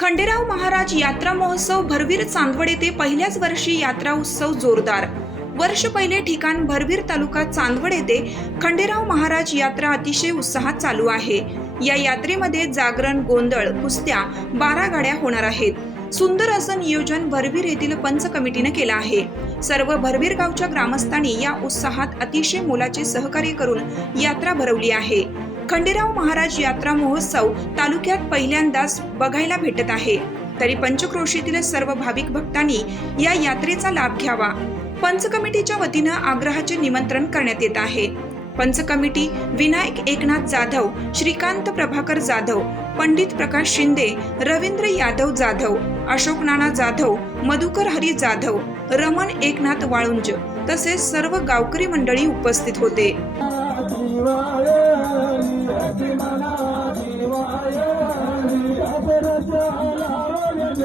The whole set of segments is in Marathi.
खंडेराव महाराज यात्रा महोत्सव भरवीर चांदवड येथे पहिल्याच वर्षी यात्रा उत्सव जोरदार. वर्ष पहिले ठिकाण भरवीर तालुका चांदवड येथे खंडेराव महाराज यात्रा अतिशय उत्साहात चालू आहे. या यात्रेमध्ये जागरण गोंधळ कुस्त्या बारा गाड्या होणार आहेत. सुंदर असं नियोजन भरवीर येथील पंच कमिटीने केलं आहे. सर्व भरवीर गावच्या ग्रामस्थांनी या उत्साहात अतिशय मोलाचे सहकार्य करून यात्रा भरवली आहे. खंडेराव महाराज यात्रा महोत्सव तालुक्यात पहिल्यांदाच बघायला भेटत आहे तरी पंचक्रोशीतील सर्व भाविक भक्तांनी या यात्रेचा लाभ घ्यावा पंच कमिटीच्या वतीनं आग्रहाचे निमंत्रण करण्यात येत आहे पंच कमिटी विनायक एकनाथ जाधव श्रीकांत प्रभाकर जाधव पंडित प्रकाश शिंदे रवींद्र यादव जाधव अशोक नाना जाधव मधुकर हरी जाधव रमण एकनाथ वाळुंज तसेच सर्व गावकरी मंडळी उपस्थित होते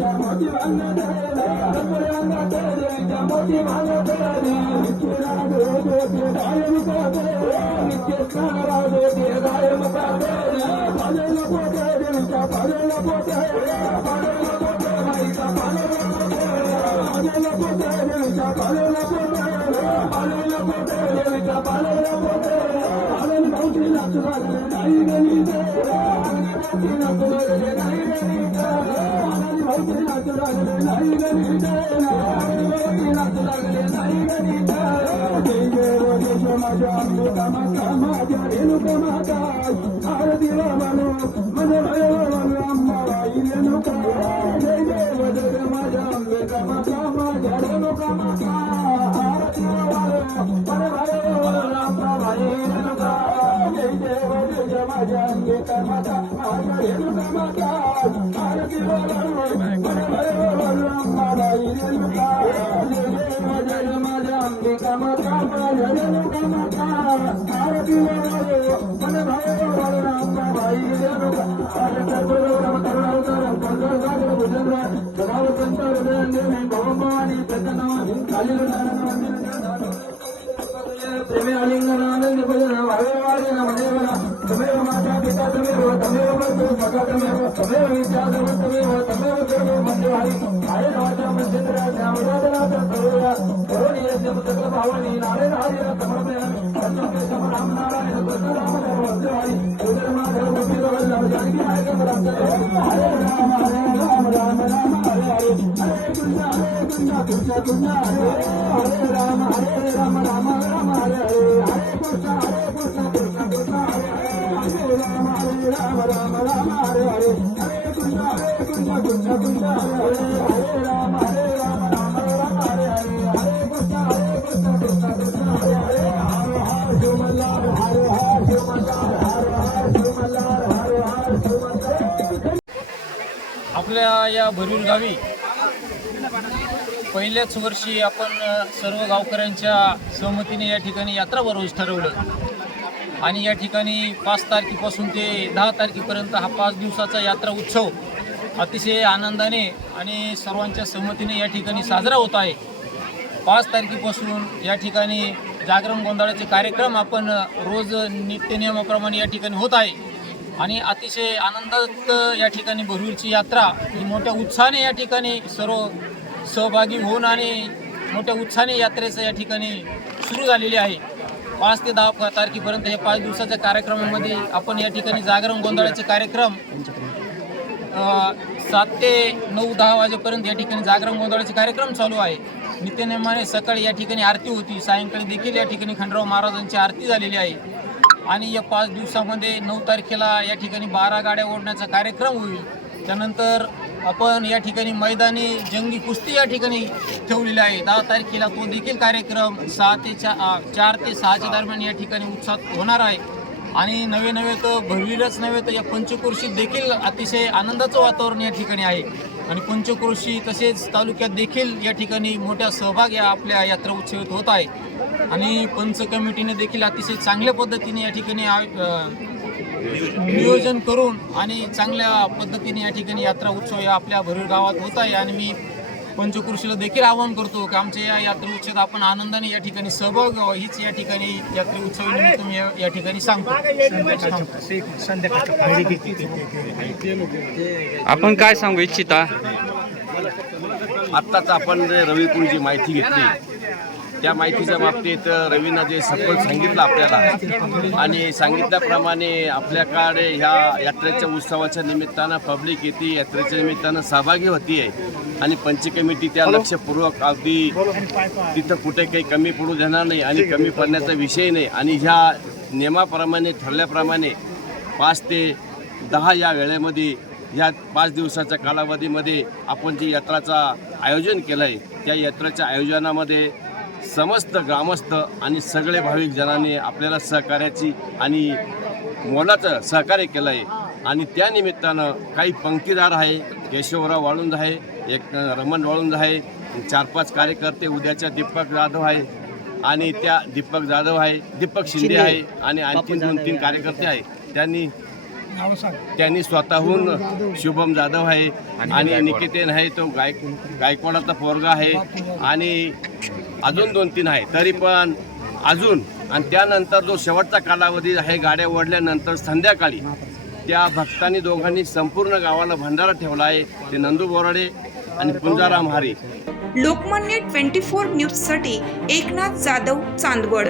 I'm Para ప్రేమ అలింగనానంద భజన వరవాడిన మదేవన ತಮೇವ ಮಾತಾ ಪಿತಾ ತಮೇವ ತಮೇವ ಬಂಧು ಮಗ ತಮೇವ ತಮೇವ ವಿದ್ಯಾಧವ ತಮೇವ ತಮೇವ ಗುರು ಮಂದೆ ಹರಿ ಆಯನ ವಾಚ ಮಂದಿರ ಶ್ಯಾಮರಾಜನಾಥ ತರುಣ ತರುಣಿಯ ಜಮ ಸಕಲ ಭಾವನಿ ನಾರಾಯಣ ಹರಿಯ ಸಮರ್ಪಣ ಸಂತೋಷ ರಾಮ ನಾರಾಯಣ ಕೃಷ್ಣ ರಾಮ ನಮಸ್ತೆ ಹರಿ ಉದರ ಮಾಧವ ಮುಗಿರವಲ್ಲ ಜಾನಕಿ ನಾಯಕ ರಾಮ ಹರೇ ರಾಮ ಹರೇ ರಾಮ ರಾಮ ರಾಮ ಹರೇ ಹರೇ ಹರೇ ಕೃಷ್ಣ ಹರೇ ಕೃಷ್ಣ ಕೃಷ್ಣ ಕೃಷ್ಣ ಹರೇ ಹರೇ ರಾಮ ಹರೇ ರಾಮ ರಾಮ ರಾಮ ಹರೇ ಹರೇ आपल्या या भरून गावी पहिल्याच वर्षी आपण सर्व गावकऱ्यांच्या सहमतीने या ठिकाणी यात्रा भरवूच ठरवलं. आणि या ठिकाणी पाच तारखेपासून ते दहा तारखेपर्यंत हा पाच दिवसाचा यात्रा उत्सव अतिशय आनंदाने आणि सर्वांच्या सहमतीने या ठिकाणी साजरा होत आहे. पाच तारखेपासून या ठिकाणी जागरण गोंधळाचे कार्यक्रम आपण रोज नित्यनियमाप्रमाणे या ठिकाणी होत आहे. आणि अतिशय आनंदात या ठिकाणी भरवीरची यात्रा ही मोठ्या उत्साहाने या ठिकाणी सर्व सहभागी होऊन आणि मोठ्या उत्साहाने यात्रेचं या ठिकाणी सुरू झालेली आहे. पाच ते दहा तारखेपर्यंत हे पाच दिवसाच्या कार्यक्रमामध्ये आपण या ठिकाणी जागरण गोंधळाचे कार्यक्रम सात ते नऊ दहा वाजेपर्यंत या ठिकाणी जागरण गोंधळाचे कार्यक्रम चालू आहे. नित्यनेमाने सकाळी या ठिकाणी आरती होती. सायंकाळी देखील या ठिकाणी खंडराव महाराजांची आरती झालेली आहे. आणि या पाच दिवसामध्ये नऊ तारखेला या ठिकाणी बारा गाड्या ओढण्याचा कार्यक्रम होईल. त्यानंतर आपण या ठिकाणी मैदानी जंगी कुस्ती या ठिकाणी ठेवलेली आहे. दहा तारखेला तो देखील कार्यक्रम सहा ते चा चार ते सहाच्या दरम्यान या ठिकाणी उत्साहात होणार आहे. आणि नवे नवे तर भरवीरच नव्हे तर या पंचक्रोशीत देखील अतिशय आनंदाचं वातावरण या ठिकाणी आहे. आणि पंचक्रोशी तसेच तालुक्यात देखील या ठिकाणी मोठ्या सहभाग या आपल्या यात्रा उत्सवात होत आहे. आणि पंच कमिटीने देखील अतिशय चांगल्या पद्धतीने या ठिकाणी नियोजन करून आणि चांगल्या पद्धतीने या ठिकाणी यात्रा उत्सव या आपल्या भरूर गावात होत आहे. आणि मी पंचकृषीला देखील आवाहन करतो की आमच्या या यात्रा उत्सवात आपण आनंदाने या ठिकाणी सहभाग व्हावा. हीच या ठिकाणी यात्रा उत्सवानिमित्त मी या- या ठिकाणी सांगतो. आपण काय सांगू इच्छिता? आत्ताच आपण जे रविकुलची माहिती घेतली त्या माहितीच्या बाबतीत रवीनं जे सखोल सांगितलं आपल्याला आणि सांगितल्याप्रमाणे आपल्याकडे ह्या यात्रेच्या उत्सवाच्या निमित्तानं पब्लिक येते यात्रेच्या निमित्तानं सहभागी होती आहे आणि पंच कमिटी त्या लक्षपूर्वक अगदी तिथं कुठे काही कमी पडू देणार नाही आणि कमी पडण्याचा विषय नाही आणि ह्या नियमाप्रमाणे ठरल्याप्रमाणे पाच ते दहा या वेळेमध्ये ह्या पाच दिवसाच्या कालावधीमध्ये आपण जी यात्राचा आयोजन केलं आहे त्या यात्रेच्या आयोजनामध्ये समस्त ग्रामस्थ आणि सगळे भाविक जनांनी आपल्याला सहकार्याची आणि मोलाचं सहकार्य केलं आहे आणि त्या निमित्तानं काही पंक्तीदार आहे केशवराव वाळुंज आहे एक रमण वाळुंज आहे चार पाच कार्यकर्ते उद्याच्या दीपक जाधव आहे आणि त्या दीपक जाधव आहे दीपक शिंदे आहे आणि आणखी दोन तीन कार्यकर्ते आहे त्यांनी त्यांनी स्वतःहून शुभम जाधव. आहे आणि निकेतन आहे तो गाय गायकवाडाचा पोरगा आहे आणि अजून दोन तीन आहे. तरी पण अजून आणि त्यानंतर जो शेवटचा कालावधी आहे गाड्या ओढल्यानंतर संध्याकाळी त्या भक्तांनी दोघांनी संपूर्ण गावाला भंडारा ठेवला आहे ते नंदू बोराडे आणि पुंजाराम हारी. लोकमान्य ट्वेंटी फोर न्यूजसाठी एकनाथ जाधव चांदवड.